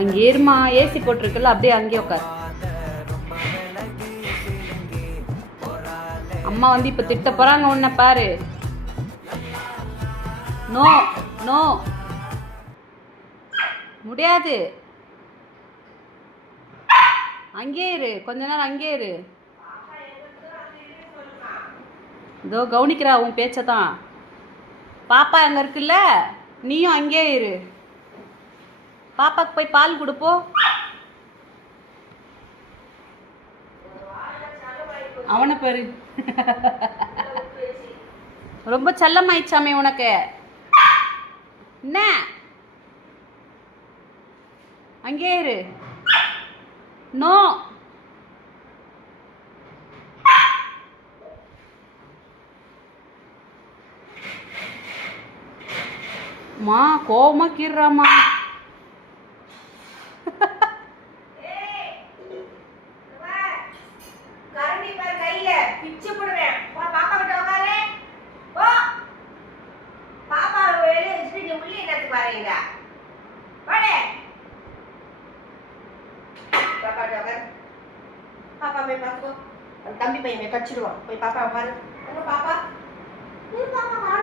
அங்கே ஏறுமா, ஏசி போட்டிருக்குல்ல, அப்படியே அங்கேயே உட்கார். அம்மா வந்து இப்ப திட்ட போறாங்க உன்னை பாரு. நோ நோ, முடியாது. அங்கே இரு, கொஞ்ச நேரம் அங்கே இரு. இதோ கவனிக்கிறா உன் பேச்சதான். பாப்பா அங்க இருக்குல்ல, நீயும் அங்கே இரு. பாப்பாக்கு போய் பால் கொடுப்போ. அவனை பாரு. ரொம்ப செல்லமாயிடுச்சாமே உனக்கு. என்ன அங்கே இரு. நோ, மா கோவமா கீறாமா. பாப்பா போய் பார்த்துக்கோ, தம்பி பையன் கடிச்சிடுவான். போய் பாப்பா பாரு. பாப்பா